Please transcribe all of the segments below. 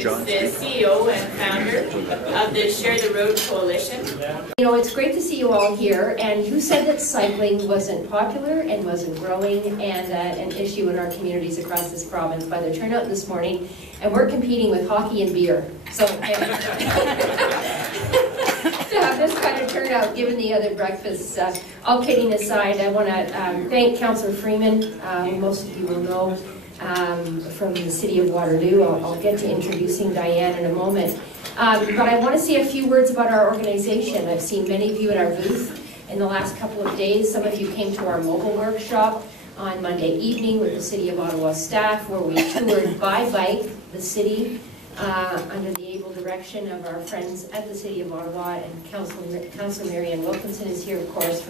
who's the CEO and founder of the Share the Road Coalition. You know, it's great to see you all here, and you said that cycling wasn't popular and wasn't growing and an issue in our communities across this province by the turnout this morning, and we're competing with hockey and beer. So to have this kind of turnout given the other breakfasts, all kidding aside, I want to thank Councillor Freeman, who most of you will know, from the City of Waterloo. I'll get to introducing Diane in a moment. But I want to say a few words about our organization. I've seen many of you at our booth in the last couple of days. Some of you came to our mobile workshop on Monday evening with the City of Ottawa staff, where we toured by bike the city under the able direction of our friends at the City of Ottawa, and Councillor Marianne Wilkinson is here, of course,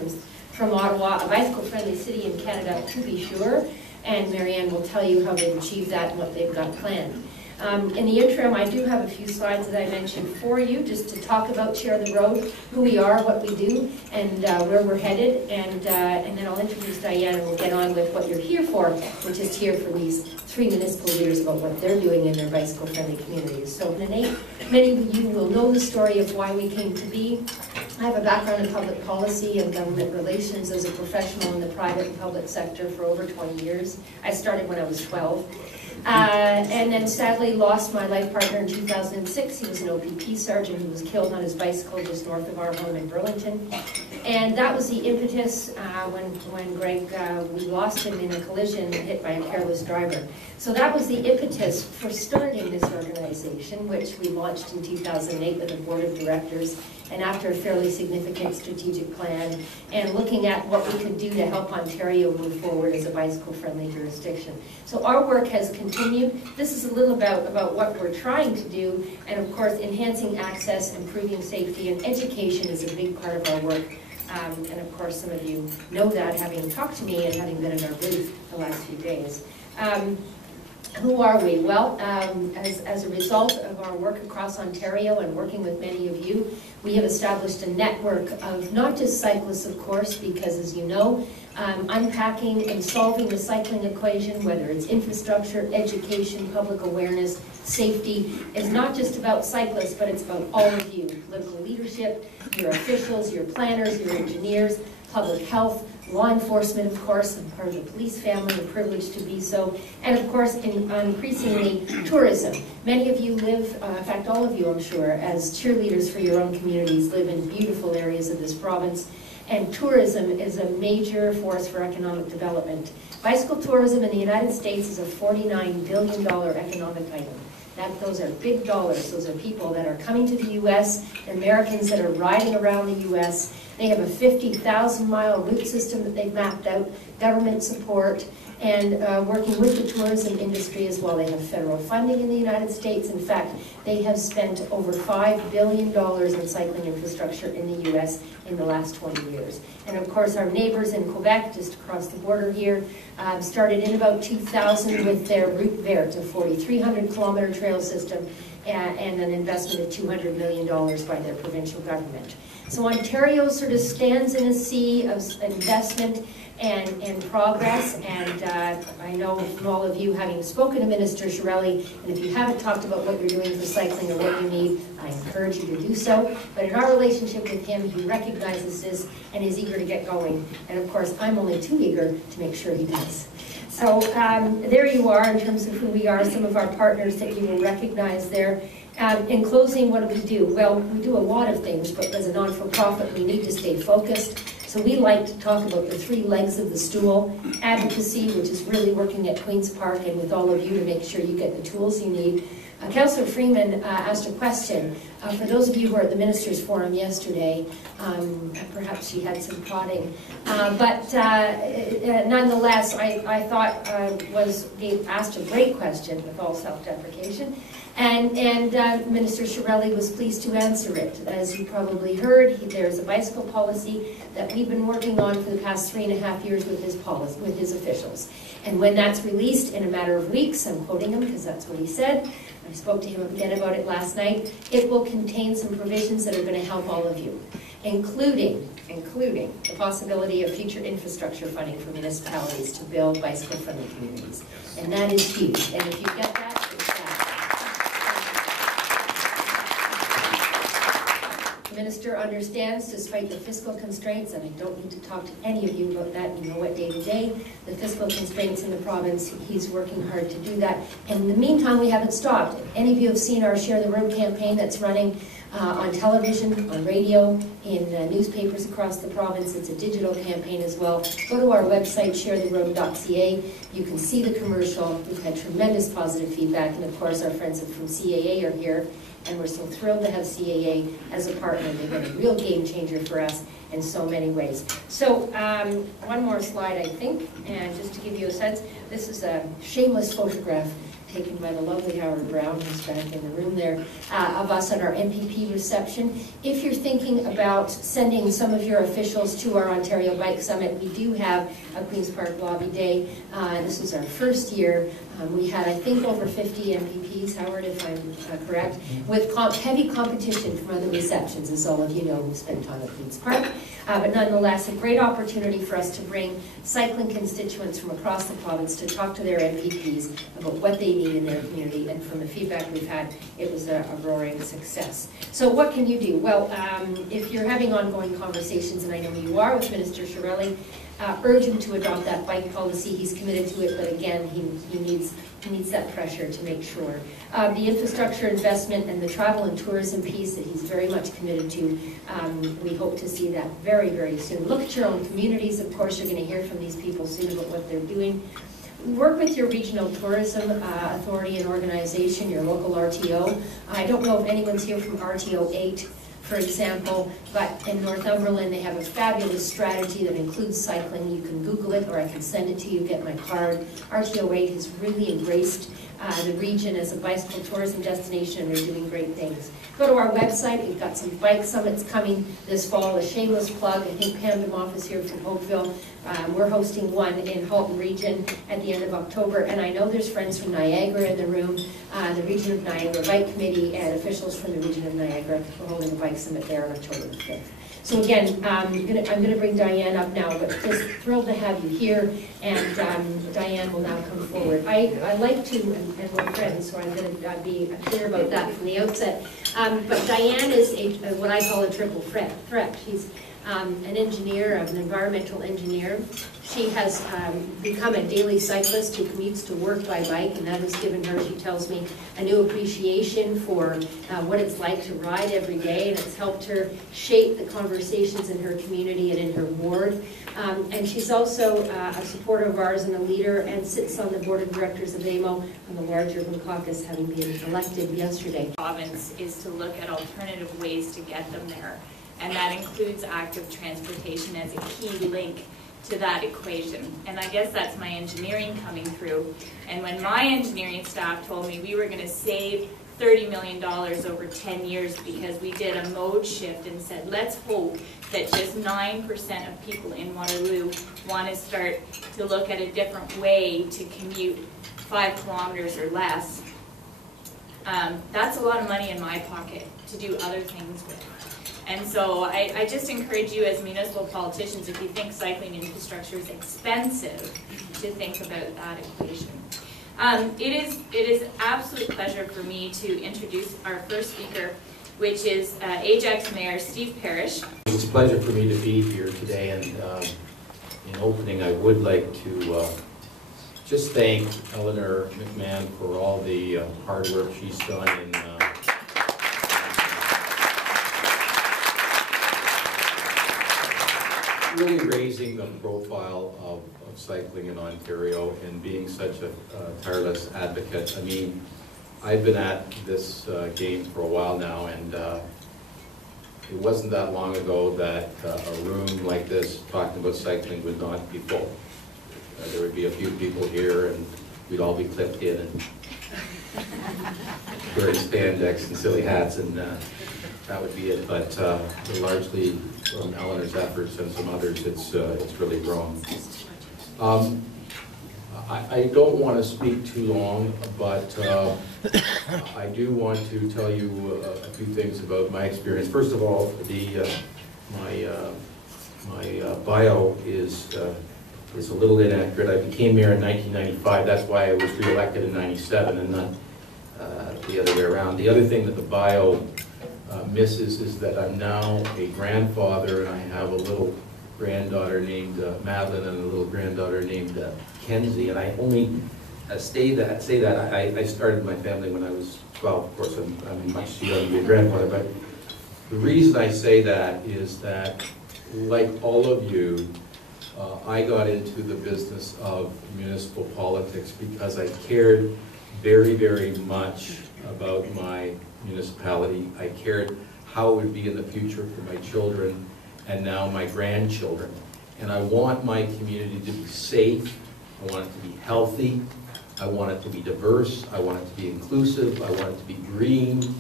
from Ottawa, a bicycle-friendly city in Canada, to be sure. And Marianne will tell you how they've achieved that and what they've got planned. In the interim, I do have a few slides that I mentioned for you, just to talk about Share the Road, who we are, what we do, and where we're headed. And then I'll introduce Diane, and we'll get on with what you're here for, which is to hear from these three municipal leaders about what they're doing in their bicycle-friendly communities. So, Nate, many of you will know the story of why we came to be. I have a background in public policy and government relations as a professional in the private and public sector for over 20 years. I started when I was 12. And then sadly lost my life partner in 2006. He was an OPP sergeant who was killed on his bicycle just north of our home in Burlington. And that was the impetus when Greg, we lost him in a collision hit by a careless driver. So that was the impetus for starting this organization, which we launched in 2008 with a board of directors, and after a fairly significant strategic plan, and looking at what we could do to help Ontario move forward as a bicycle-friendly jurisdiction. So our work has continued. This is a little about what we're trying to do, and of course enhancing access, improving safety, and education is a big part of our work. And of course some of you know that, having talked to me and having been in our booth the last few days. Who are we? Well, as a result of our work across Ontario and working with many of you, we have established a network of not just cyclists, of course, because as you know, unpacking and solving the cycling equation, whether it's infrastructure, education, public awareness, safety, is not just about cyclists, but it's about all of you. Political leadership, your officials, your planners, your engineers, public health, law enforcement, of course. I'm part of the police family, a privilege to be so. And of course, increasingly, tourism. Many of you live, in fact all of you I'm sure, as cheerleaders for your own communities, live in beautiful areas of this province. And tourism is a major force for economic development. Bicycle tourism in the United States is a $49 billion economic item. Those are big dollars. Those are people that are coming to the U.S., Americans that are riding around the U.S. They have a 50,000-mile route system that they've mapped out, government support, and working with the tourism industry as well. They have federal funding in the United States. In fact, they have spent over $5 billion in cycling infrastructure in the U.S. in the last 20 years. And of course, our neighbors in Quebec, just across the border here, started in about 2000 with their Route Verte, a 4,300-kilometer trail system, and an investment of $200 million by their provincial government. So Ontario sort of stands in a sea of investment and progress, and I know from all of you, having spoken to Minister Chiarelli, and if you haven't talked about what you're doing for cycling or what you need, I encourage you to do so. But in our relationship with him, he recognizes this and is eager to get going. And of course, I'm only too eager to make sure he does. So there you are in terms of who we are, some of our partners that you will recognize there. In closing, what do we do? Well, we do a lot of things, but as a non-for-profit, we need to stay focused. So we like to talk about the three legs of the stool. Advocacy, which is really working at Queen's Park and with all of you to make sure you get the tools you need. Councillor Freeman asked a question. For those of you who were at the Ministers' Forum yesterday, perhaps she had some prodding. But nonetheless, I thought asked a great question with all self-deprecation. And Minister Chiarelli was pleased to answer it. As you probably heard, there's a bicycle policy that we've been working on for the past 3.5 years with his officials. And when that's released in a matter of weeks, I'm quoting him because that's what he said, I spoke to him again about it last night, it will contain some provisions that are going to help all of you, including the possibility of future infrastructure funding for municipalities to build bicycle-friendly communities. And that is huge. And if you get that, it's that. minister understands, despite the fiscal constraints, and I don't need to talk to any of you about that, you know it day to day, the fiscal constraints in the province, he's working hard to do that. And in the meantime, we haven't stopped. If any of you have seen our Share the Road campaign that's running on television, on radio, in newspapers across the province. It's a digital campaign as well. Go to our website, sharetheroad.ca. You can see the commercial. We've had tremendous positive feedback, and of course our friends from CAA are here, and we're so thrilled to have CAA as a partner. They've been a real game changer for us in so many ways. So one more slide, I think, and just to give you a sense, this is a shameless photograph taken by the lovely Howard Brown, who's back in the room there, of us at our MPP reception. If you're thinking about sending some of your officials to our Ontario Bike Summit, we do have a Queen's Park Lobby Day. This is our first year. We had, I think, over 50 MPPs, Howard, if I'm correct, with heavy competition from other receptions, as all of you know who spend time at Queen's Park. But nonetheless, a great opportunity for us to bring cycling constituents from across the province to talk to their MPPs about what they need in their community, and from the feedback we've had, it was a roaring success. So what can you do? Well, if you're having ongoing conversations, and I know you are with Minister Chiarelli, urge him to adopt that bike policy. He's committed to it, but again, he needs that pressure to make sure. The infrastructure investment and the travel and tourism piece that he's very much committed to, we hope to see that very, very soon. Look at your own communities. Of course, you're going to hear from these people soon about what they're doing. Work with your regional tourism authority and organization, your local RTO. I don't know if anyone's here from RTO 8, for example, but in Northumberland they have a fabulous strategy that includes cycling. You can Google it, or I can send it to you, get my card. RTO 8 has really embraced the region as a bicycle tourism destination, and they're doing great things. Go to our website. We've got some bike summits coming this fall. A shameless plug. I think Pam DeMoff is here from Hopeville. We're hosting one in Halton Region at the end of October, and I know there's friends from Niagara in the room, the Region of Niagara Bike Committee, and officials from the Region of Niagara. We're holding a bike summit there on October the 5th. So again, I'm going to bring Diane up now, but just thrilled to have you here, and Diane will now come forward. I like to, and we're friends, so I'm going to be clear about that from the outset, but Diane is what I call a triple threat. She's an engineer, an environmental engineer. She has become a daily cyclist who commutes to work by bike, and that has given her, she tells me, a new appreciation for what it's like to ride every day, and it's helped her shape the conversations in her community and in her ward. And she's also a supporter of ours and a leader, and sits on the board of directors of AMO on the large urban caucus, having been elected yesterday. Province is to look at alternative ways to get them there, and that includes active transportation as a key link to that equation. And I guess that's my engineering coming through. And when my engineering staff told me we were going to save $30 million over 10 years because we did a mode shift and said, let's hope that just 9% of people in Waterloo want to start to look at a different way to commute 5 kilometers or less, that's a lot of money in my pocket to do other things with. And so I just encourage you as municipal politicians, if you think cycling infrastructure is expensive, to think about that equation. It is an absolute pleasure for me to introduce our first speaker, which is Ajax Mayor Steve Parrish. It's a pleasure for me to be here today, and in opening I would like to just thank Eleanor McMahon for all the hard work she's done in really raising the profile of cycling in Ontario and being such a tireless advocate. I mean, I've been at this game for a while now, and it wasn't that long ago that a room like this talking about cycling would not be full. There would be a few people here, and we'd all be clipped in and wearing spandex and silly hats, and that would be it. But largely from Eleanor's efforts and some others, it's really grown. I don't want to speak too long, but I do want to tell you a few things about my experience. First of all, my bio is a little inaccurate. I became mayor in 1995. That's why I was re-elected in '97, and not the other way around. The other thing that the bio misses is that I'm now a grandfather, and I have a little granddaughter named Madeline and a little granddaughter named Kenzie. And I only say that I started my family when I was 12. Of course, I'm much too young to be a grandfather, but the reason I say that is that, like all of you, I got into the business of municipal politics because I cared very, very much about my municipality. I cared how it would be in the future for my children and now my grandchildren. And I want my community to be safe. I want it to be healthy. I want it to be diverse. I want it to be inclusive. I want it to be green.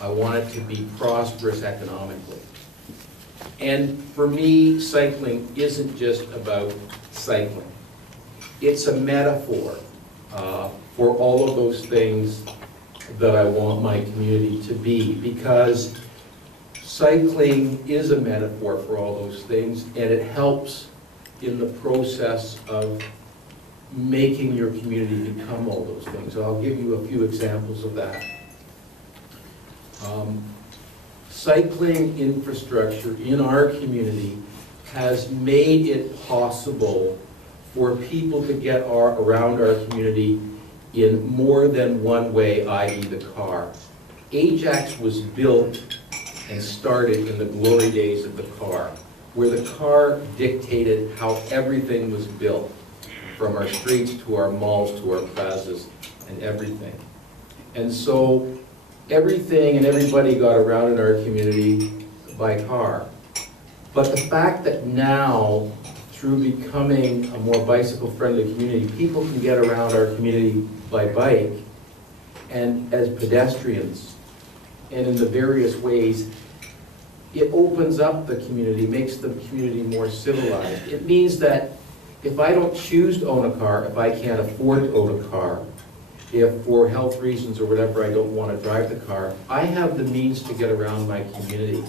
I want it to be prosperous economically. And for me, cycling isn't just about cycling. It's a metaphor for all of those things that I want my community to be, because cycling is a metaphor for all those things, and it helps in the process of making your community become all those things. So I'll give you a few examples of that. Cycling infrastructure in our community has made it possible for people to get around our community in more than one way, i.e. the car. Ajax was built and started in the glory days of the car, where the car dictated how everything was built, from our streets to our malls to our plazas and everything. And so everything and everybody got around in our community by car. But the fact that now, through becoming a more bicycle-friendly community, people can get around our community by bike and as pedestrians, and in the various ways, it opens up the community, makes the community more civilized. It means that if I don't choose to own a car, if I can't afford to own a car, if for health reasons or whatever I don't want to drive the car, I have the means to get around my community.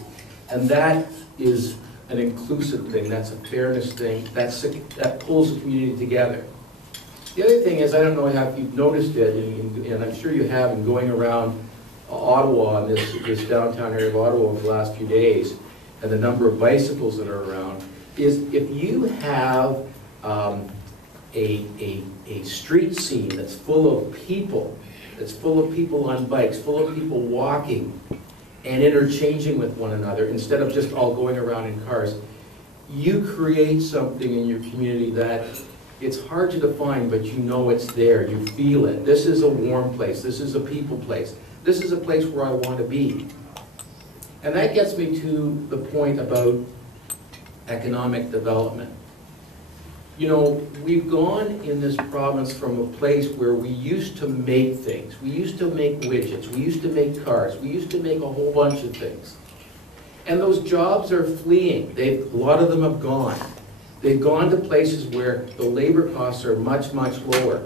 And that is an inclusive thing, that's a fairness thing, that pulls the community together. The other thing is, I don't know if you've noticed it, and I'm sure you have, in going around Ottawa, this downtown area of Ottawa over the last few days, and the number of bicycles that are around, is if you have a street scene that's full of people, on bikes, full of people walking and interchanging with one another instead of just all going around in cars, you create something in your community that it's hard to define, but you know it's there, you feel it. This is a warm place, this is a people place, this is a place where I want to be. And that gets me to the point about economic development. You know, we've gone in this province from a place where we used to make things. We used to make widgets. We used to make cars. We used to make a whole bunch of things. And those jobs are fleeing. A lot of them have gone. They've gone to places where the labor costs are much, much lower.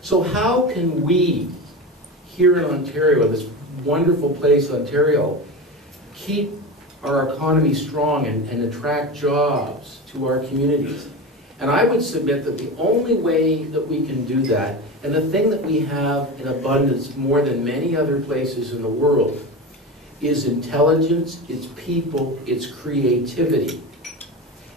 So how can we, here in Ontario, this wonderful place, Ontario, keep our economy strong and attract jobs to our communities? And I would submit that the only way that we can do that, and the thing that we have in abundance more than many other places in the world, is intelligence, it's people, it's creativity.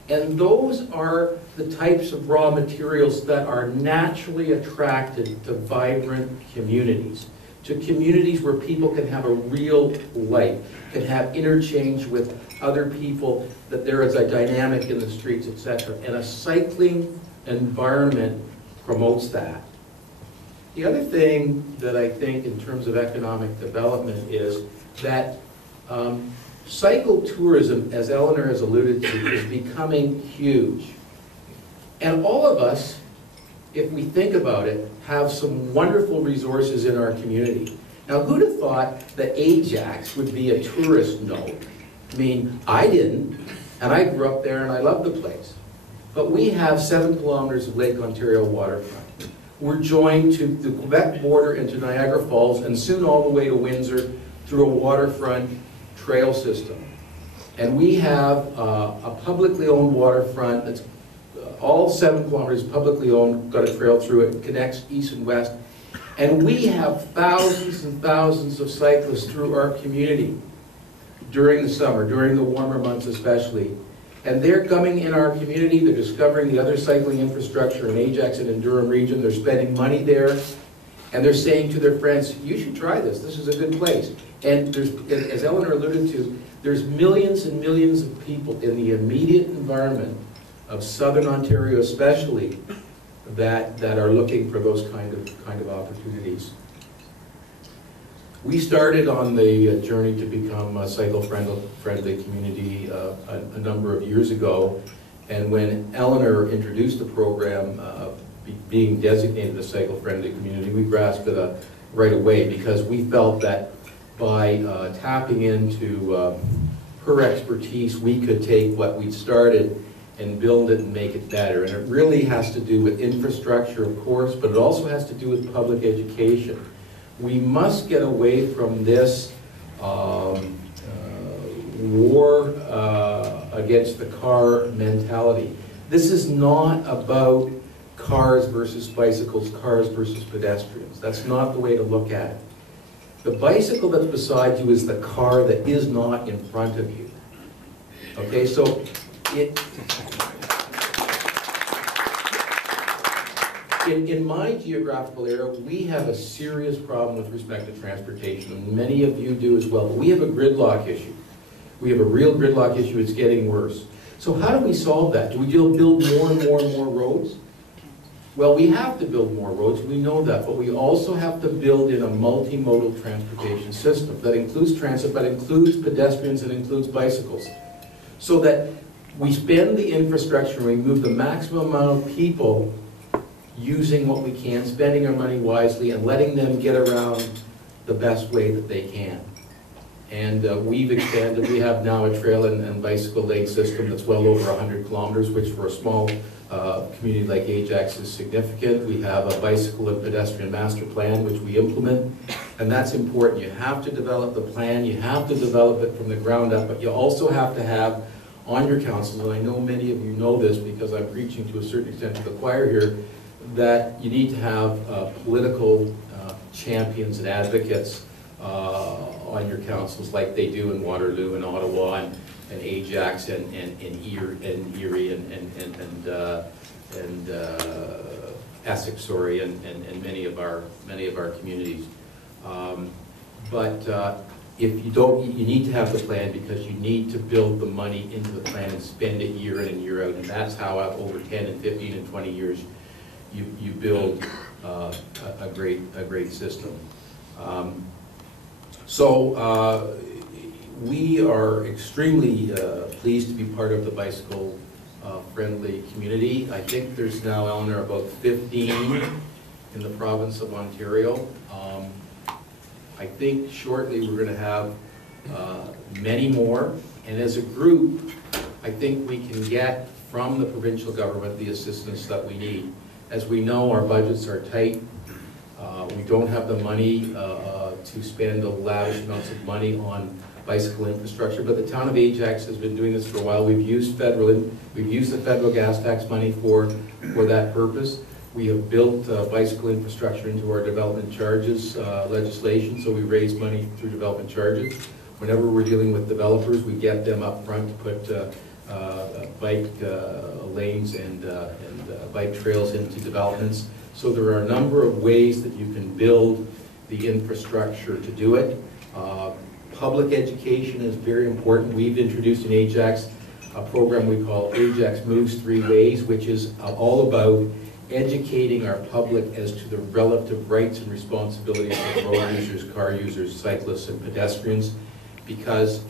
And those are the types of raw materials that are naturally attracted to vibrant communities, to communities where people can have a real life, can have interchange with other people, that there is a dynamic in the streets, etc. And a cycling environment promotes that. The other thing that I think in terms of economic development is that cycle tourism, as Eleanor has alluded to, is becoming huge. And all of us, if we think about it, have some wonderful resources in our community. Now, who'd have thought that Ajax would be a tourist node? I mean, I didn't, and I grew up there and I love the place. But we have 7 kilometers of Lake Ontario waterfront. We're joined to the Quebec border into Niagara Falls and soon all the way to Windsor through a waterfront trail system. And we have a publicly owned waterfront that's all 7 kilometers publicly owned, got a trail through it, connects east and west. And we have thousands and thousands of cyclists through our community. during the summer, during the warmer months especially. And they're coming in our community, they're discovering the other cycling infrastructure in Ajax and in Durham region, they're spending money there, and they're saying to their friends, you should try this is a good place. And there's, as Eleanor alluded to, there's millions and millions of people in the immediate environment of Southern Ontario especially that are looking for those kind of opportunities. We started on the journey to become a cycle-friendly community a number of years ago, and when Eleanor introduced the program being designated a cycle-friendly community, we grasped it right away because we felt that by tapping into her expertise, we could take what we'd started and build it and make it better. And it really has to do with infrastructure, of course, but it also has to do with public education. We must get away from this war against the car mentality. This is not about cars versus bicycles, cars versus pedestrians. That's not the way to look at it. The bicycle that's beside you is the car that is not in front of you. Okay, so in my geographical area, we have a serious problem with respect to transportation, and many of you do as well. But we have a gridlock issue. We have a real gridlock issue. It's getting worse. So how do we solve that? Do we build more and more and more roads? Well, we have to build more roads. We know that. But we also have to build in a multimodal transportation system that includes transit, but includes pedestrians and includes bicycles. So that we spend the infrastructure and we move the maximum amount of people using what we can, spending our money wisely, and letting them get around the best way that they can. And we've expanded. We have now a trail and bicycle lane system that's well over 100 kilometers, which for a small community like Ajax is significant. We have a bicycle and pedestrian master plan, which we implement, and that's important. You have to develop the plan, you have to develop it from the ground up, but you also have to have on your council, and I know many of you know this because I'm preaching to a certain extent to the choir here, that you need to have political champions and advocates on your councils like they do in Waterloo and Ottawa and Ajax and Erie and Essex, sorry, and many of our communities. But if you don't, you need to have the plan because you need to build the money into the plan and spend it year in and year out, and that's how over 10 and 15 and 20 years you build a great system. So we are extremely pleased to be part of the bicycle-friendly community. I think there's now, Eleanor, about 15 in the province of Ontario. I think shortly we're going to have many more, and as a group, I think we can get from the provincial government the assistance that we need. As we know, our budgets are tight. We don't have the money to spend lavish amounts of money on bicycle infrastructure, but the town of Ajax has been doing this for a while. We've used the federal gas tax money for that purpose. We have built bicycle infrastructure into our development charges legislation, so we raise money through development charges. Whenever we're dealing with developers, we get them up front to put bike lanes and bike trails into developments. So there are a number of ways that you can build the infrastructure to do it. Public education is very important. We've introduced in Ajax a program we call Ajax Moves 3 Ways, which is all about educating our public as to the relative rights and responsibilities of road users, car users, cyclists, and pedestrians. Because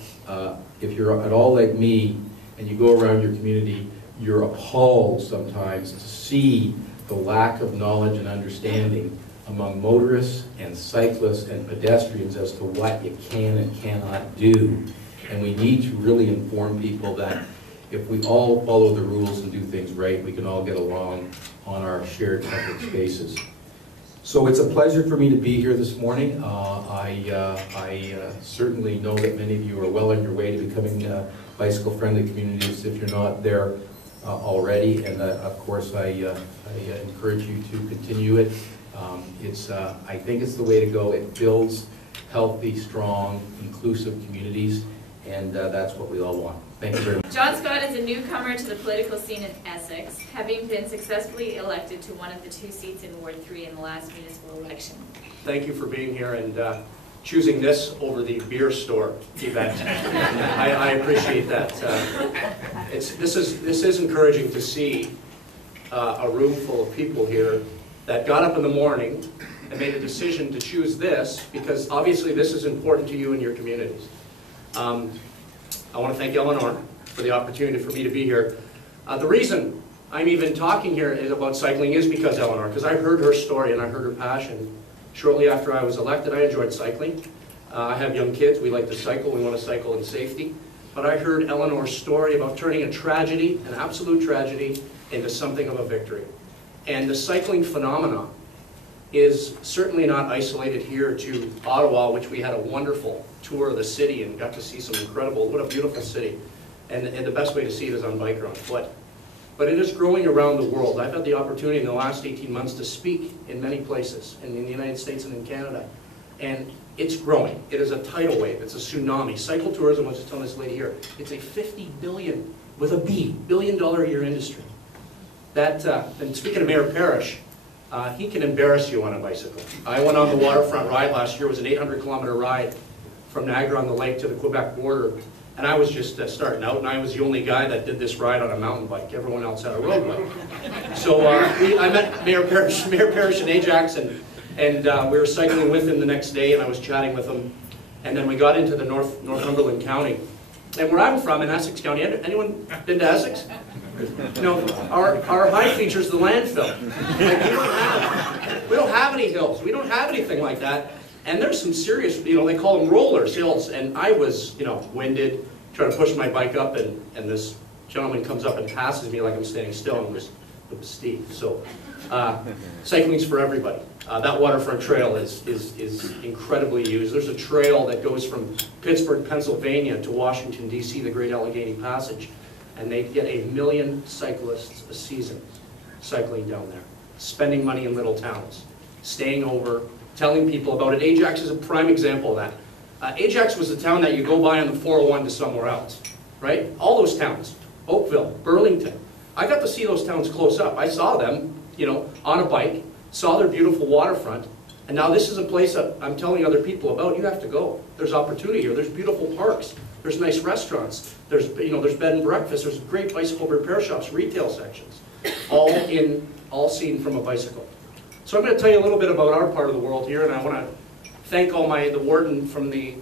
if you're at all like me and you go around your community, you're appalled sometimes to see the lack of knowledge and understanding among motorists and cyclists and pedestrians as to what you can and cannot do. And we need to really inform people that if we all follow the rules and do things right, we can all get along on our shared public spaces. So it's a pleasure for me to be here this morning. I certainly know that many of you are well on your way to becoming bicycle-friendly communities if you're not there already. And of course, I encourage you to continue it. I think it's the way to go. It builds healthy, strong, inclusive communities. and that's what we all want. Thank you very much. John Scott is a newcomer to the political scene in Essex, having been successfully elected to one of the 2 seats in Ward 3 in the last municipal election. Thank you for being here and choosing this over the beer store event. I appreciate that. This is encouraging to see a room full of people here that got up in the morning and made a decision to choose this, because obviously this is important to you and your communities. I want to thank Eleanor for the opportunity for me to be here. The reason I'm even talking here about cycling is because Eleanor, because I heard her story and I heard her passion. Shortly after I was elected, I enjoyed cycling. I have young kids, we like to cycle, we want to cycle in safety. But I heard Eleanor's story about turning a tragedy, an absolute tragedy, into something of a victory. And the cycling phenomenon is certainly not isolated here to Ottawa, which we had a wonderful tour of the city and got to see some incredible, what a beautiful city. And the best way to see it is on bike or on foot. But it is growing around the world. I've had the opportunity in the last 18 months to speak in many places, in the United States and in Canada. And it's growing. It is a tidal wave. It's a tsunami. Cycle tourism, I was just telling this lady here, it's a $50 billion, with a B, billion-dollar a year industry. That, and speaking of Mayor Parrish, he can embarrass you on a bicycle. I went on the waterfront ride last year. It was an 800-kilometer ride from Niagara-on-the-Lake to the Quebec border. And I was just starting out, and I was the only guy that did this ride on a mountain bike. Everyone else had a road bike. So I met Mayor Parrish in Ajax, and we were cycling with him the next day, and I was chatting with him. And then we got into the Northumberland County. And where I'm from, in Essex County, anyone been to Essex? You know, our high feature is the landfill. Like, we don't have any hills. We don't have anything like that. And there's some serious, they call them rollers, hills. And I was, winded, trying to push my bike up, and this gentleman comes up and passes me like I'm standing still, and it was steep. So cycling's for everybody. That waterfront trail is incredibly used. There's a trail that goes from Pittsburgh, Pennsylvania to Washington, D.C., the Great Allegheny Passage. And they get 1 million cyclists a season cycling down there, spending money in little towns, staying over, telling people about it. Ajax is a prime example of that. Ajax was the town that you go by on the 401 to somewhere else, right? All those towns, Oakville, Burlington. I got to see those towns close up. I saw them, on a bike, saw their beautiful waterfront, and now this is a place that I'm telling other people about. You have to go. There's opportunity here. There's beautiful parks. There's nice restaurants. There's bed and breakfast. There's great bicycle repair shops, retail sections, all seen from a bicycle. So I'm going to tell you a little bit about our part of the world here, and I want to thank the warden from the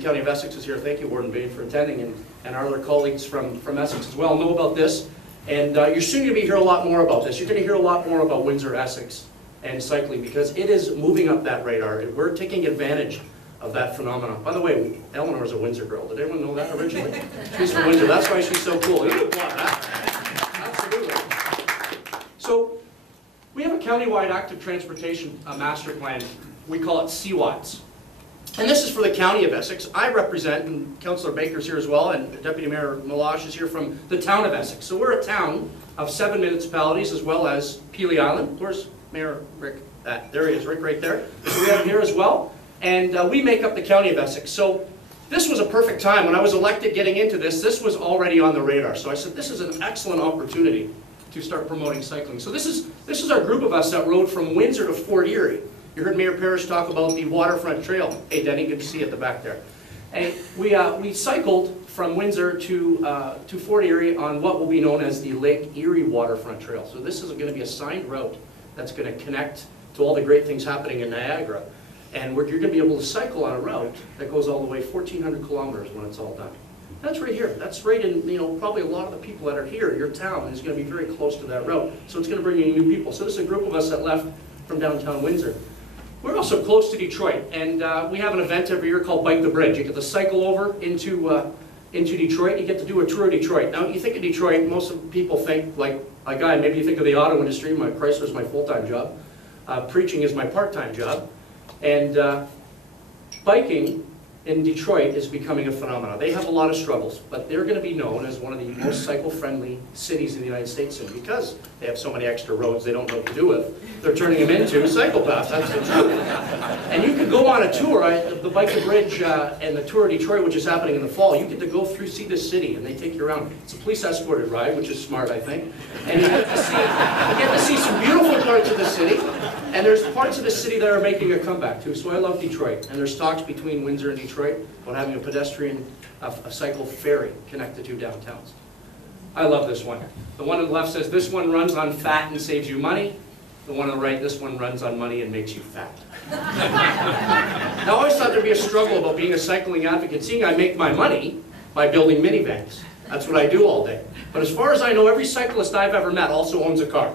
County of Essex is here. Thank you, Warden Bain, for attending, and our other colleagues from Essex as well know about this. And you're soon going to hear a lot more about this. You're going to hear a lot more about Windsor, Essex, and cycling, because it is moving up that radar. We're taking advantage of that phenomenon. By the way, Eleanor's a Windsor girl. Did anyone know that originally? She's from Windsor. That's why she's so cool. You would want that. Absolutely. So we have a countywide active transportation master plan. We call it CWATS. And this is for the County of Essex. I represent, and Councillor Baker's here as well, and Deputy Mayor Meloche is here from the town of Essex. So we're a town of 7 municipalities as well as Peely Island. Where's Mayor Rick? There he is, Rick, right there. So we have him here as well. And we make up the County of Essex. So this was a perfect time. When I was elected getting into this was already on the radar. So I said, this is an excellent opportunity to start promoting cycling. So this is our group of us that rode from Windsor to Fort Erie. You heard Mayor Parrish talk about the waterfront trail. Hey, Denny, good to see you at the back there. And we cycled from Windsor to Fort Erie on what will be known as the Lake Erie Waterfront Trail. So this is going to be a signed route that's going to connect to all the great things happening in Niagara. And you're going to be able to cycle on a route that goes all the way 1,400 kilometers when it's all done. That's right here. That's right in, probably a lot of the people that are here, your town is going to be very close to that route. So it's going to bring you new people. So this is a group of us that left from downtown Windsor. We're also close to Detroit, and we have an event every year called Bike the Bridge. You get to cycle over into Detroit. You get to do a tour of Detroit. Now, you think of Detroit, most of people think, like a guy, maybe you think of the auto industry. My Chrysler's my full-time job. Preaching is my part-time job. And biking in Detroit is becoming a phenomenon. They have a lot of struggles, but they're going to be known as one of the most cycle-friendly cities in the United States soon because they have so many extra roads they don't know what to do with. They're turning them into cycle paths. That's the truth. And you could go on a tour, the Bike the Bridge and the Tour of Detroit, which is happening in the fall. You get to go through, see this city, and they take you around. It's a police-escorted ride, which is smart, I think. And you get to see some beautiful parts of the city. And there's parts of the city that are making a comeback too. So I love Detroit. And there's talks between Windsor and Detroit about having a pedestrian, a cycle ferry connect the two downtowns. I love this one. The one on the left says, this one runs on fat and saves you money. The one on the right, this one runs on money and makes you fat. Now I always thought there'd be a struggle about being a cycling advocate, seeing I make my money by building minivans. That's what I do all day. But as far as I know, every cyclist I've ever met also owns a car.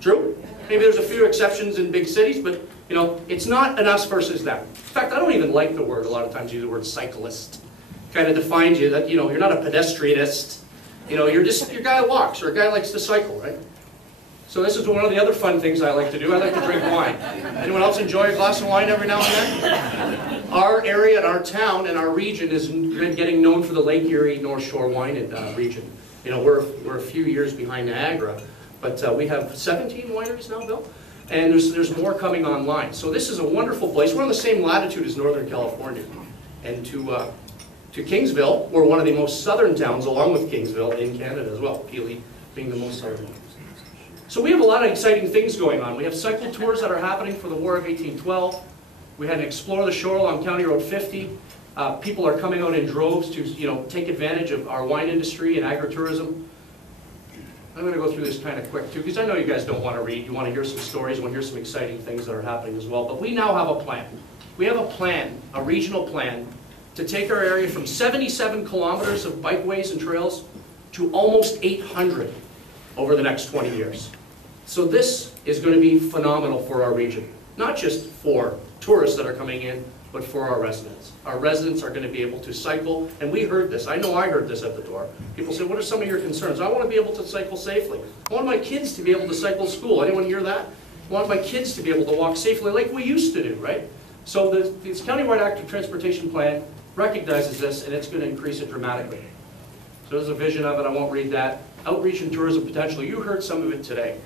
True? Maybe there's a few exceptions in big cities, but you know, it's not an us versus them. In fact, I don't even like the word. A lot of times use the word cyclist. Kind of defines you that, you know, you're not a pedestrianist. You know, you're just your guy walks or a guy likes to cycle, right? So this is one of the other fun things I like to do. I like to drink wine. Anyone else enjoy a glass of wine every now and then? Our area, our town, and our region is getting known for the Lake Erie North Shore wine region. You know, we're a few years behind Niagara. But we have 17 wineries now, Bill, and there's more coming online. So this is a wonderful place. We're on the same latitude as Northern California. And to Kingsville, we're one of the most southern towns, along with Kingsville, in Canada as well, Peely being the most southern. So we have a lot of exciting things going on. We have cycle tours that are happening for the War of 1812. We had an Explore the Shore along County Road 50. People are coming out in droves to, you know, take advantage of our wine industry and agritourism. I'm going to go through this kind of quick too, because I know you guys don't want to read. You want to hear some stories, you want to hear some exciting things that are happening as well. But we now have a plan. We have a plan, a regional plan, to take our area from 77 kilometers of bikeways and trails to almost 800 over the next 20 years. So this is going to be phenomenal for our region. Not just for tourists that are coming in, but for our residents. Our residents are going to be able to cycle, and we heard this. I know I heard this at the door. People say, what are some of your concerns? I want to be able to cycle safely. I want my kids to be able to cycle to school. Anyone hear that? I want my kids to be able to walk safely like we used to do, right? So this countywide active transportation plan recognizes this, and it's going to increase it dramatically. So there's a vision of it. I won't read that. Outreach and tourism potential. You heard some of it today.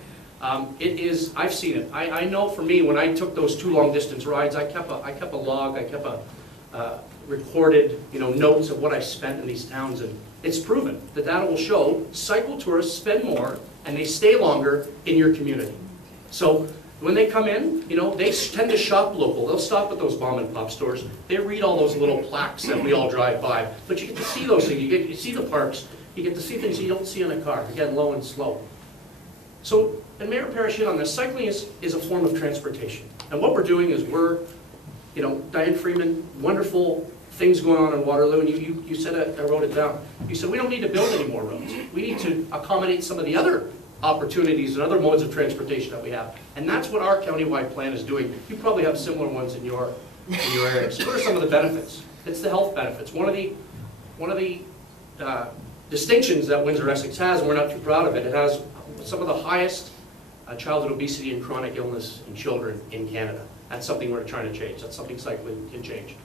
It is, I've seen it. I know for me, when I took those 2 long distance rides, I kept a log, I kept recorded, you know, notes of what I spent in these towns, and it's proven. The data will show cycle tourists spend more and they stay longer in your community. So when they come in, you know, they tend to shop local. They'll stop at those mom and pop stores. They read all those little plaques that we all drive by. But you get to see those things. You see the parks. You get to see things you don't see in a car. Again, low and slow. So, and Mayor Parrish hit on this, cycling is a form of transportation. And what we're doing is you know, Diane Freeman, wonderful things going on in Waterloo, and you said, I wrote it down. You said, we don't need to build any more roads. We need to accommodate some of the other opportunities and other modes of transportation that we have. And that's what our countywide plan is doing. You probably have similar ones in your area. So what are some of the benefits? It's the health benefits. One of the distinctions that Windsor-Essex has, and we're not too proud of it, it has some of the highest childhood obesity and chronic illness in children in Canada. That's something we're trying to change. That's something cycling can change.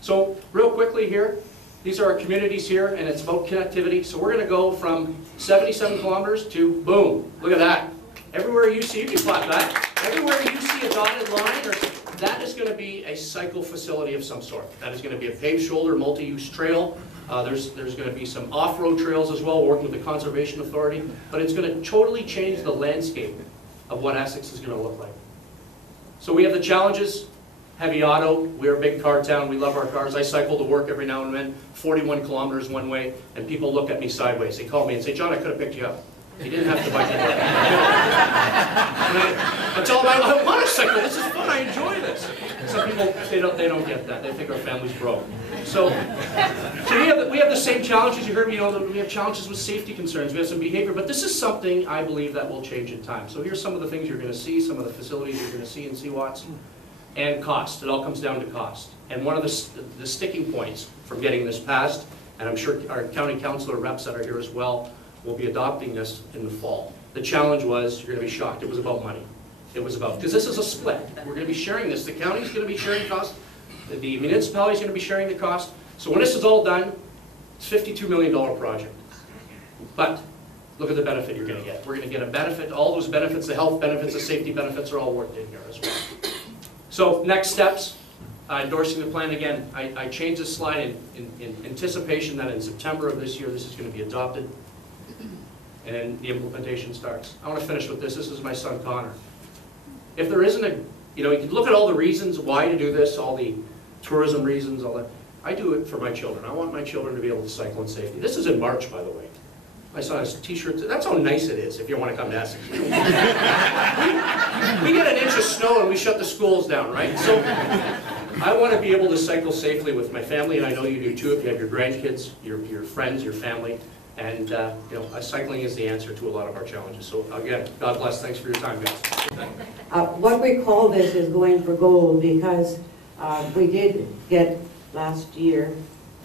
So real quickly here, these are our communities here, and it's about connectivity. So we're going to go from 77 kilometers to boom. Look at that. Everywhere you see, you can clap that. Everywhere you see a dotted line, that is going to be a cycle facility of some sort. That is going to be a paved shoulder, multi-use trail. There's going to be some off-road trails as well, working with the Conservation Authority. But it's going to totally change the landscape of what Essex is going to look like. So we have the challenges. Heavy auto, we're a big car town, we love our cars. I cycle to work every now and then, 41 kilometers one way, and people look at me sideways. They call me and say, John, I could have picked you up. You didn't have to bike to work. I tell them, I want to cycle, this is fun, I enjoy this. Some people, they don't get that. They think our family's broke. So we have the same challenges. You heard me, we have challenges with safety concerns, we have some behavior, but this is something I believe that will change in time. So here's some of the things you're going to see, some of the facilities you're going to see in Seawatts. And cost. It all comes down to cost. And one of the sticking points from getting this passed, and I'm sure our county councilor reps that are here as well will be adopting this in the fall. The challenge was, you're going to be shocked, it was about money. It was about, because this is a split. We're going to be sharing this. The county's going to be sharing costs, The municipality is going to be sharing the cost. So when this is all done, it's a $52 million project. But look at the benefit you're going to get. We're going to get a benefit. All those benefits, the health benefits, the safety benefits are all worked in here as well. So next steps, endorsing the plan again. I changed this slide in anticipation that in September of this year, this is going to be adopted. And then the implementation starts. I want to finish with this. This is my son, Connor. If there isn't a, you know, you can look at all the reasons why to do this, all the tourism reasons, all that. I do it for my children. I want my children to be able to cycle in safety. This is in March, by the way. My son has t-shirts. That's how nice it is if you want to come to Essex. We get an inch of snow and we shut the schools down, right? So I want to be able to cycle safely with my family, and I know you do too if you have your grandkids, your friends, your family. And you know, cycling is the answer to a lot of our challenges. So again, God bless. Thanks for your time, guys. What we call this is going for gold because we did get last year,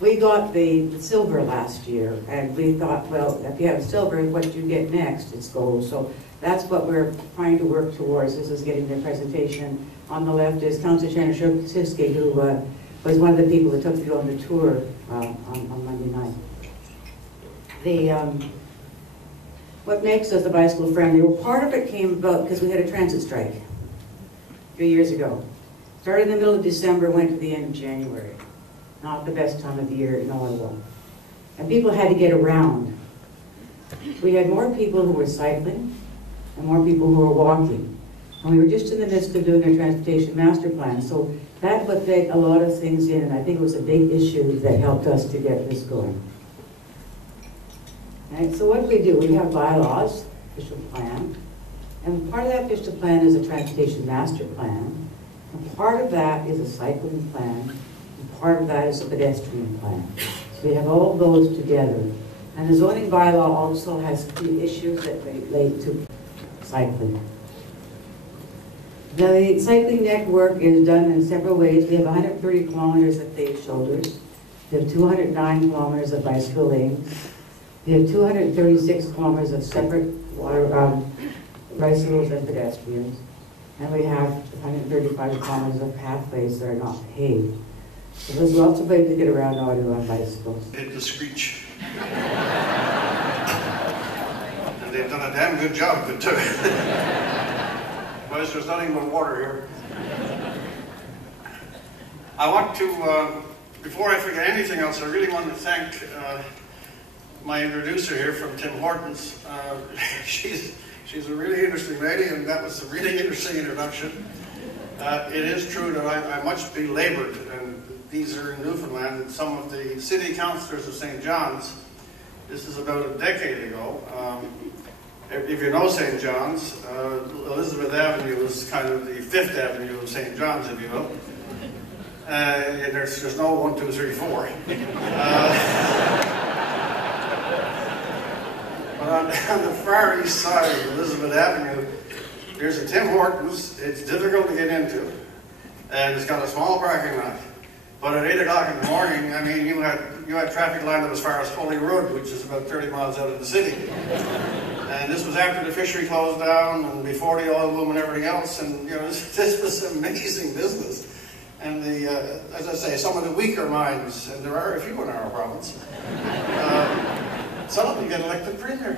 we got the silver last year, and we thought, well, if you have silver, what do you get next? It's gold. So that's what we're trying to work towards. This is getting the presentation. On the left is Councillor Chernyshevsky, who was one of the people that took you on the tour on Monday night. What makes us a bicycle friendly? Well, part of it came about because we had a transit strike a few years ago. Started in the middle of December, went to the end of January. Not the best time of the year in Ottawa. And people had to get around. We had more people who were cycling and more people who were walking. And we were just in the midst of doing a transportation master plan. So that would take a lot of things in, and I think it was a big issue that helped us to get this going. Right, so what we do, we have bylaws, official plan, and part of that official plan is a transportation master plan, and part of that is a cycling plan, and part of that is a pedestrian plan. So we have all of those together. And the zoning bylaw also has key issues that relate to cycling. The cycling network is done in several ways. We have 130 kilometers of paved shoulders. We have 209 kilometers of bicycle lanes. We have 236 kilometers of separate bicycles and pedestrians. And we have 135 kilometers of pathways that are not paved. So there's lots of ways to get around Ottawa on bicycles. Hit the screech. And they've done a damn good job of it too. Otherwise there's nothing but water here. I want to, before I forget anything else, I really want to thank my introducer here from Tim Hortons. She's a really interesting lady, and that was a really interesting introduction. It is true that I much belabored, and these are in Newfoundland, some of the city councillors of St. John's. This is about a decade ago. If you know St. John's, Elizabeth Avenue is kind of the Fifth Avenue of St. John's, if you will. And there's no 1, 2, 3, 4. On the far east side of Elizabeth Avenue, there's a Tim Hortons. It's difficult to get into, and it's got a small parking lot. But at 8 o'clock in the morning, I mean, you had traffic lined up as far as Holy Road, which is about 30 miles out of the city. And this was after the fishery closed down, and before the oil boom and everything else. And you know, this was amazing business. And as I say, some of the weaker minds, and there are a few in our province. Some of them get elected premier.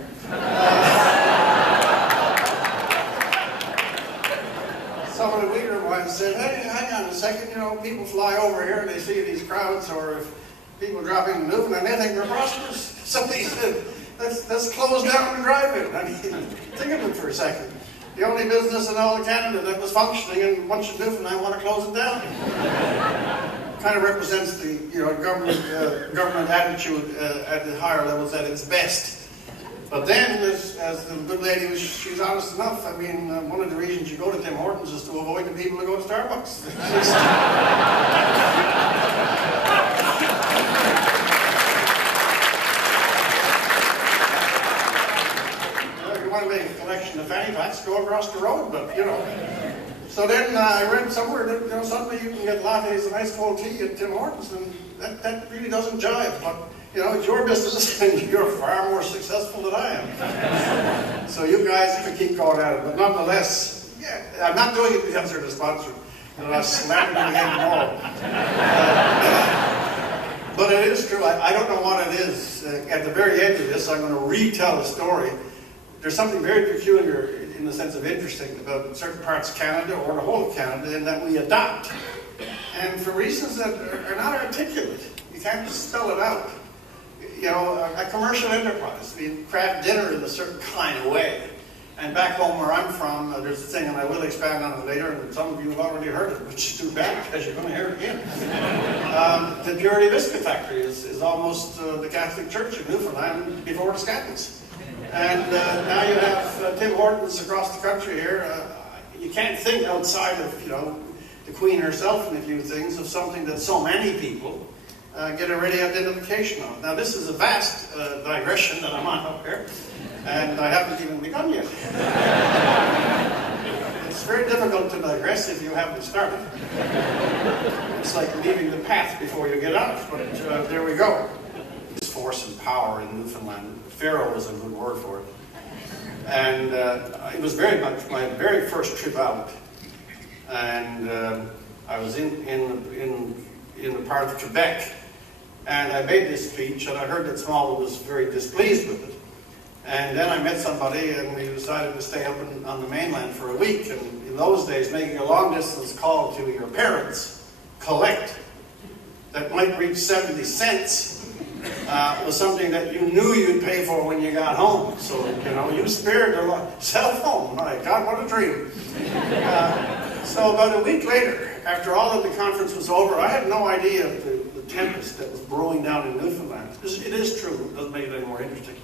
Some of the weaker ones said, hey, hang on a second, you know, people fly over here and they see these crowds, or if people drop into Newfoundland, they think they're prosperous. Somebody said, let's close down the drive-in. I mean, think of it for a second. The only business in all of Canada that was functioning, and a bunch of Newfoundland want to close it down. Kind of represents the government attitude at the higher levels at its best. But then, as the good lady was, she's honest enough. I mean, one of the reasons you go to Tim Hortons is to avoid the people who go to Starbucks. If you want to make a collection of fanny packs, go across the road. But you know. So then I read somewhere that you know suddenly you can get lattes and ice cold tea at Tim Hortons, and that really doesn't jive. But you know, it's your business, and you're far more successful than I am. So you guys can keep going at it. But nonetheless, yeah, I'm not doing it because they're the sponsor. that I slammed it against the wall. But it is true. I don't know what it is. At the very end of this, I'm going to retell the story. There's something very peculiar in the sense of interesting about certain parts of Canada, or the whole of Canada, in that we adopt. And for reasons that are not articulate. You can't just spell it out. You know, a commercial enterprise. We craft dinner in a certain kind of way. And back home where I'm from, there's a thing, and I will expand on it later, and some of you have already heard it, which is too bad, because you're going to hear it again. The Purity Biscuit Factory is almost the Catholic Church in Newfoundland before the Scots. And now you have Tim Hortons across the country here. You can't think outside of, you know, the Queen herself and a few things, of something that so many people get a ready identification of. Now this is a vast digression that I'm on up here, and I haven't even begun yet. It's very difficult to digress if you haven't started. It's like leaving the path before you get on it, but there we go. This force and power in Newfoundland, Pharaoh is a good word for it. And it was very much my very first trip out. And I was in the part of Quebec, and I made this speech, and I heard that Smallwood was very displeased with it. And then I met somebody, and we decided to stay up on the mainland for a week. And in those days, making a long-distance call to your parents, collect, that might reach 70 cents, was something that you knew you'd pay for when you got home. So, you know, you spared a lot. Cell phone, my God, what a dream. So about a week later, after all of the conference was over, I had no idea of the tempest that was brewing down in Newfoundland. It is true, it doesn't make it any more interesting.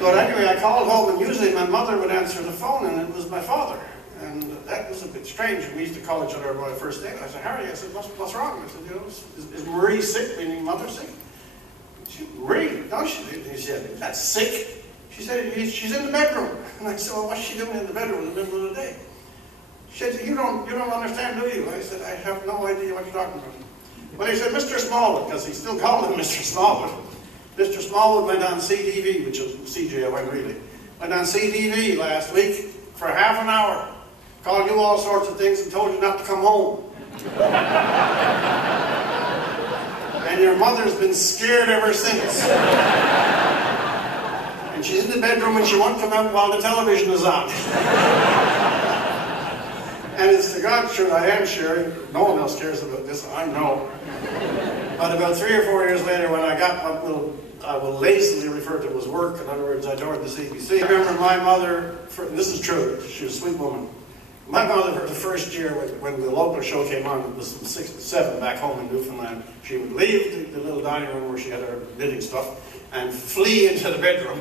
But anyway, I called home, and usually my mother would answer the phone, and it was my father. And that was a bit strange. We used to call each other by first name. I said, Harry, I said, what's wrong? I said, you know, is Marie sick, meaning mother sick? She said, Marie? No, she didn't. He said, that's sick. She said, she's in the bedroom. And I said, well, what's she doing in the bedroom in the middle of the day? She said, you don't understand, do you? I said, I have no idea what you're talking about. Well, he said, Mr. Smallwood, because he still called him Mr. Smallwood. Mr. Smallwood went on CTV, which is CJON really, went on CTV last week for half an hour, called you all sorts of things and told you not to come home. And your mother's been scared ever since. And she's in the bedroom and she won't come out while the television is on. And it's the God's truth I am sharing. No one else cares about this, I know. But about 3 or 4 years later, when I got what I will lazily refer to as work, in other words, I joined the CBC. I remember my mother, this is true, she was a sweet woman. My mother, for the first year, when the local show came on, it was from 6 to 7 back home in Newfoundland, she would leave the little dining room where she had her knitting stuff and flee into the bedroom.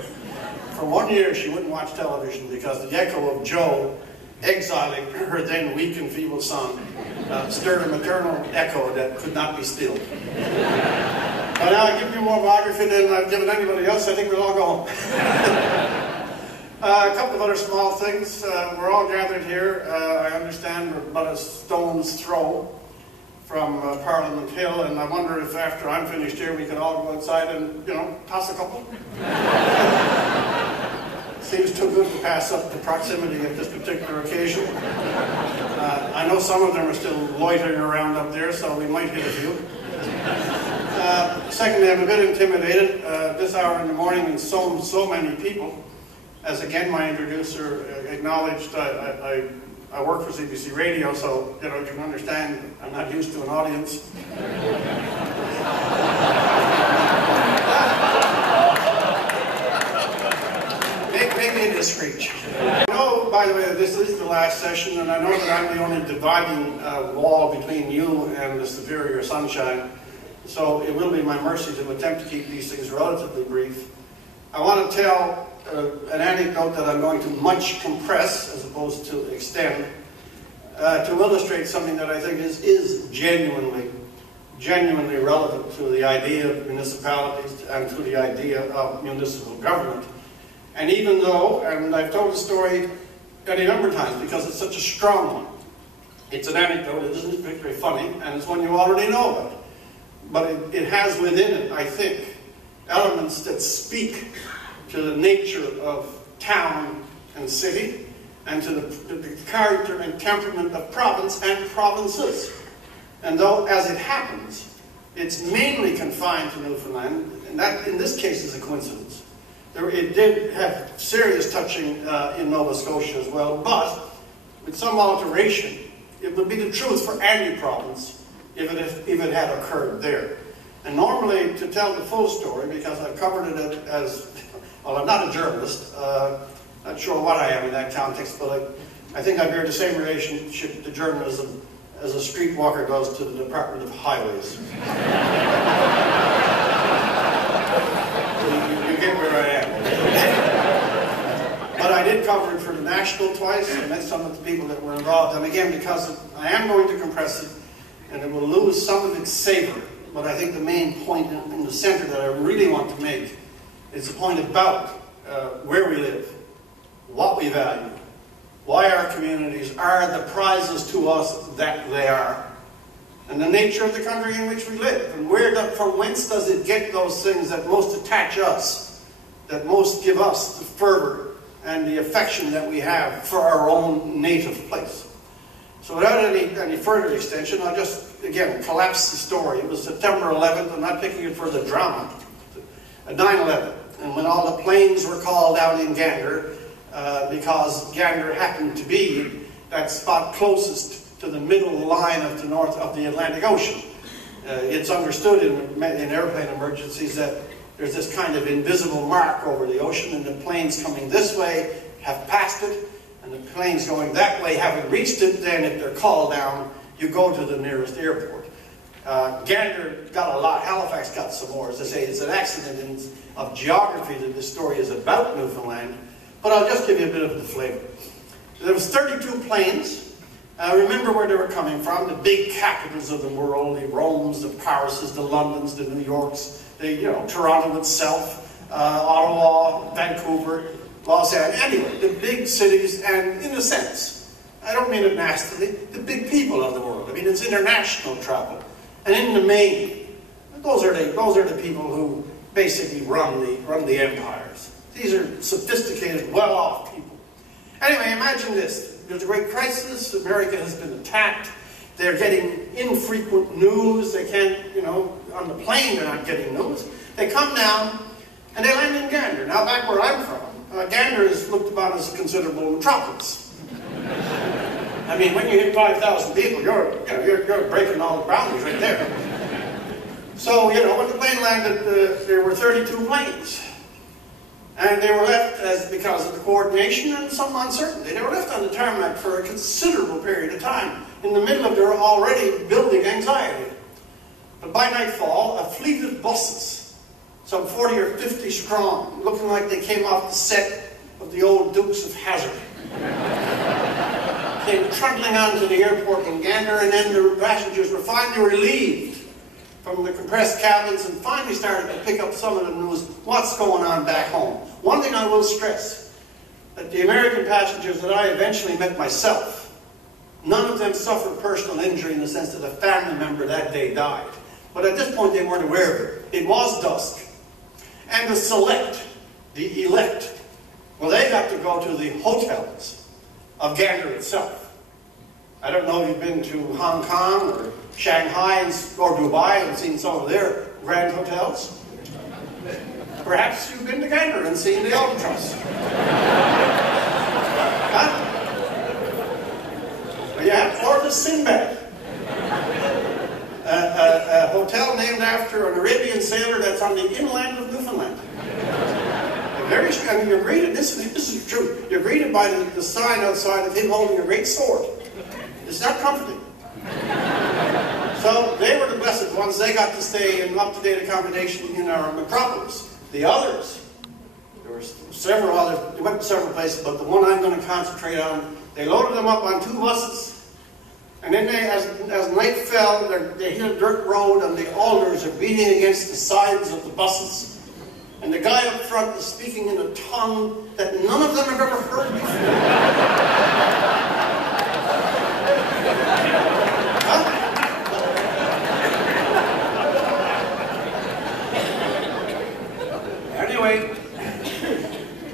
For 1 year, she wouldn't watch television because the echo of Joe exiling her then weak and feeble son stirred a maternal echo that could not be stilled. But now I give you more biography than I've given anybody else. I think we'll all go home. A couple of other small things. We're all gathered here. I understand we're about a stone's throw from Parliament Hill, and I wonder if after I'm finished here we could all go outside and, you know, toss a couple. Seems too good to pass up the proximity of this particular occasion. I know some of them are still loitering around up there, so we might hit a few. Secondly, I'm a bit intimidated. This hour in the morning and so many people. As again my introducer acknowledged, I work for CBC Radio, so you know you can understand I'm not used to an audience. Maybe it is screech. I know, by the way, that this is the last session, and I know that I'm the only dividing wall between you and the superior sunshine, so it will be my mercy to attempt to keep these things relatively brief. I want to tell an anecdote that I'm going to much compress as opposed to extend to illustrate something that I think is genuinely relevant to the idea of municipalities and to the idea of municipal government. And even though, and I've told the story any number of times because it's such a strong one, it's an anecdote, it isn't particularly funny, and it's one you already know about. But it has within it, I think, elements that speak to the nature of town and city, and to the character and temperament of province and provinces. And though, as it happens, it's mainly confined to Newfoundland, and that in this case is a coincidence. It did have serious touching in Nova Scotia as well, but with some alteration, it would be the truth for any province if it had occurred there. And normally, to tell the full story, because I've covered it as, well, I'm not a journalist, not sure what I am in that context, but I think I bear the same relationship to journalism as a streetwalker does to the Department of Highways. You get where I am. But I did cover it for the National twice. I met some of the people that were involved. And again, because I am going to compress it, and it will lose some of its savor. But I think the main point in the center that I really want to make is the point about where we live, what we value, why our communities are the prizes to us that they are, and the nature of the country in which we live, and from whence does it get those things that most attach us, that most give us the fervor and the affection that we have for our own native place. So without any further extension, I'll just, again, collapse the story. It was September 11th, I'm not picking it for the drama, 9/11, and when all the planes were called out in Gander, because Gander happened to be that spot closest to the middle line of the north of the Atlantic Ocean. It's understood in airplane emergencies that there's this kind of invisible mark over the ocean, and the planes coming this way have passed it, and the planes going that way haven't reached it. Then if they're called down, you go to the nearest airport. Gander got a lot, Halifax got some more. As I say, it's an accident of geography that this story is about Newfoundland, but I'll just give you a bit of the flavor. There was 32 planes. Remember where they were coming from, the big capitals of the world, the Romes, the Parises, the Londons, the New Yorks, Toronto itself, Ottawa, Vancouver, Los Angeles, anyway, the big cities, and in a sense, I don't mean it nastily, the big people of the world. I mean, it's international travel. And in the main, those are the people who basically run the empires. These are sophisticated, well-off people. Anyway, imagine this. There's a great crisis. America has been attacked. They're getting infrequent news. They can't, on the plane they're not getting news. They come down and they land in Gander. Now, back where I'm from, Gander is looked upon as a considerable metropolis. I mean, when you hit 5,000 people, you're breaking all the boundaries right there. So, when the plane landed, there were 32 planes. And they were left, because of the coordination and some uncertainty, they were left on the tarmac for a considerable period of time, in the middle of their already building anxiety. But by nightfall, a fleet of buses, some 40 or 50 strong, looking like they came off the set of the old Dukes of Hazzard, came trundling onto the airport in Gander, and then the passengers were finally relieved from the compressed cabins and finally started to pick up some of the news, what's going on back home. One thing I will stress, that the American passengers that I eventually met myself, none of them suffered personal injury in the sense that a family member that day died. But at this point they weren't aware of it. It was dusk. And the elect, well, they got to go to the hotels of Gander itself. I don't know if you've been to Hong Kong or Shanghai or Dubai and seen some of their grand hotels. Perhaps you've been to Gander and seen the Albatross. Huh? Yeah, or the Sinbad. A hotel named after an Arabian sailor that's on the inland of Newfoundland. You're greeted, this is true, you're greeted by the sign outside of him holding a great sword. It's not comforting. So they were the blessed ones. They got to stay in up-to-date accommodation in our metropolis. The others, there were several others, they went to several places, but the one I'm going to concentrate on, they loaded them up on 2 buses. And then as night fell, they hit a dirt road and the alders are beating against the sides of the buses. And the guy up front is speaking in a tongue that none of them have ever heard before. Anyway,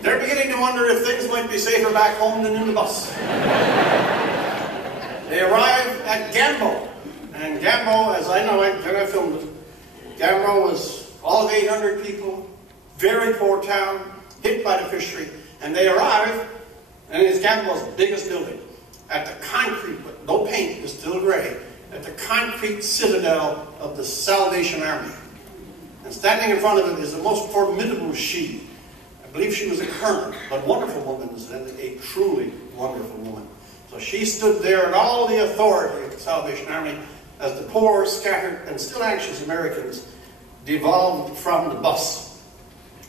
they're beginning to wonder if things might be safer back home than in the bus. They arrive at Gambo. And Gambo, as I know it, when I filmed it, Gambo was all of 800 people, very poor town, hit by the fishery. And they arrive, and it's Gambo's biggest building, at the concrete, but no paint, it's still gray, at the concrete citadel of the Salvation Army. And standing in front of it is the most formidable she. I believe she was a colonel, but wonderful woman, a truly wonderful woman. So she stood there in all the authority of the Salvation Army as the poor, scattered, and still anxious Americans devolved from the bus.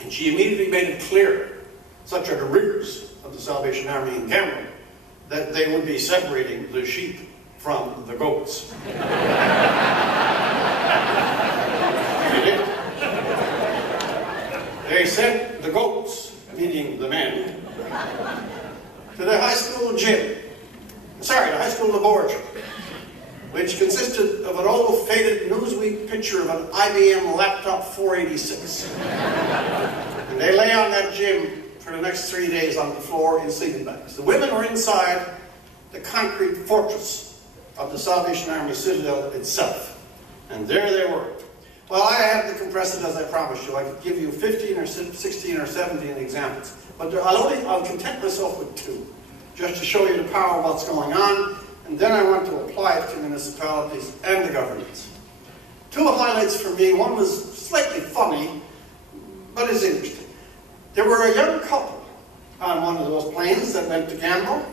And she immediately made it clear, such are the rigors of the Salvation Army in Gambo, that they would be separating the sheep from the goats. They sent the goats, meaning the men, to the high school gym. Sorry, the high school laboratory, which consisted of an old faded Newsweek picture of an IBM laptop 486. And they lay on that gym for the next 3 days on the floor in sleeping bags. The women were inside the concrete fortress of the Salvation Army citadel itself. And there they were. Well, I had to compress it as I promised you. I could give you 15 or 16 or 17 examples. But I'll content myself with 2, just to show you the power of what's going on. And then I want to apply it to municipalities and the governments. 2 highlights for me. One was slightly funny, but it's interesting. There were a young couple on one of those planes that went to Gambo,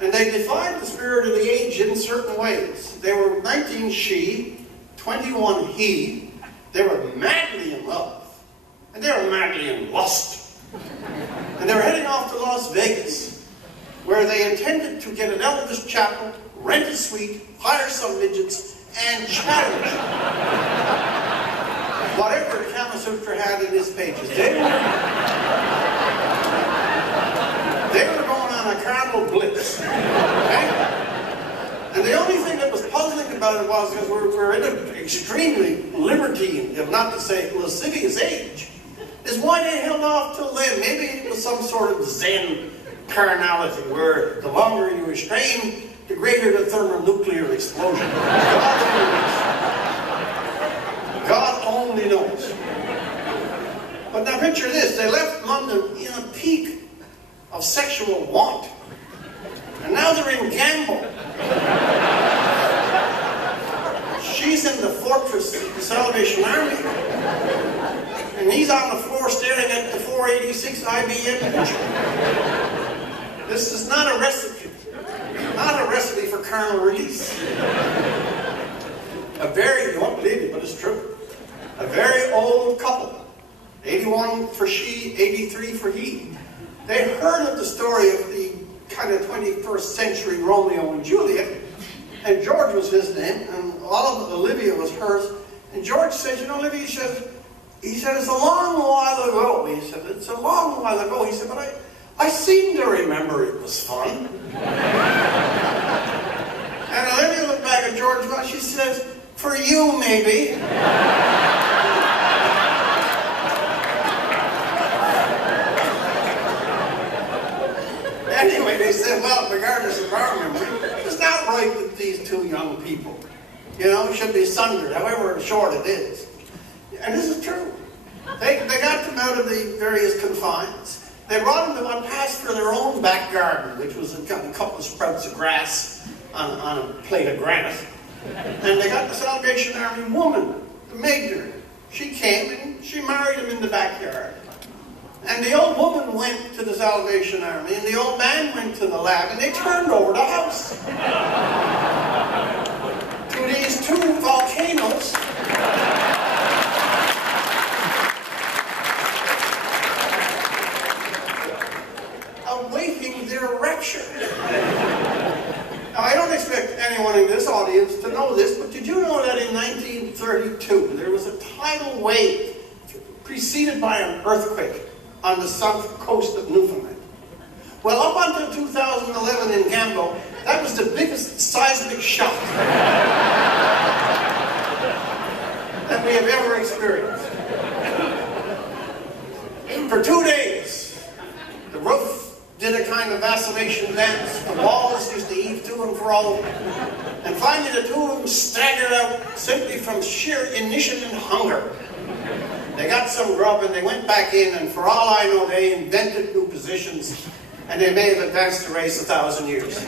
and they defied the spirit of the age in certain ways. They were 19 she, 21 he. They were madly in love, and they were madly in lust. And they were heading off to Las Vegas, where they intended to get an Elvis chapel, rent a suite, hire some midgets, and challenge whatever the Kama Sutra had in his pages. They were going on a carnal blitz. Okay? And the only thing that was puzzling about it was because we're in an extremely libertine, if not to say lascivious age, is why they held off till then. Maybe it was some sort of Zen carnality, where the longer you restrain, the greater the thermonuclear explosion. God only knows. But now picture this, they left London in a peak of sexual want. And now they're in Gambo. She's in the fortress of the Salvation Army. And he's on the floor staring at the 486 IBM picture. This is not a recipe. Not a recipe for carnal release. You won't believe it, but it's true. A very old couple. 81 for she, 83 for he. They heard of the story of the kind of 21st century Romeo and Juliet. And George was his name, and all of Olivia was hers. And George said, you know, Olivia, he said, it's a long while ago. He said, it's a long while ago. He said, but I seem to remember it was fun. And Olivia looked back at George, well, she says, for you, maybe. Anyway, they said, well, regardless of our memory, it's not right that these 2 young people, should be sundered, however short it is. And this is true. They got them out of the various confines. They brought them to one pass for their own back garden, which was a couple of sprouts of grass on a plate of granite. And they got the Salvation Army woman, the major. She came and she married him in the backyard. And the old woman went to the Salvation Army, and the old man went to the lab, and they turned over the house. To these 2 volcanoes. Awaiting their rapture. Now, I don't expect anyone in this audience to know this, but did you know that in 1932 there was a tidal wave preceded by an earthquake on the south coast of Newfoundland? Well, up until 2011 in Gambo, that was the biggest seismic shock that we have ever experienced. For 2 days, the roof go. And finally the two of them staggered out simply from sheer inanition and hunger. They got some grub and they went back in, and for all I know they invented new positions, and they may have advanced the race 1,000 years.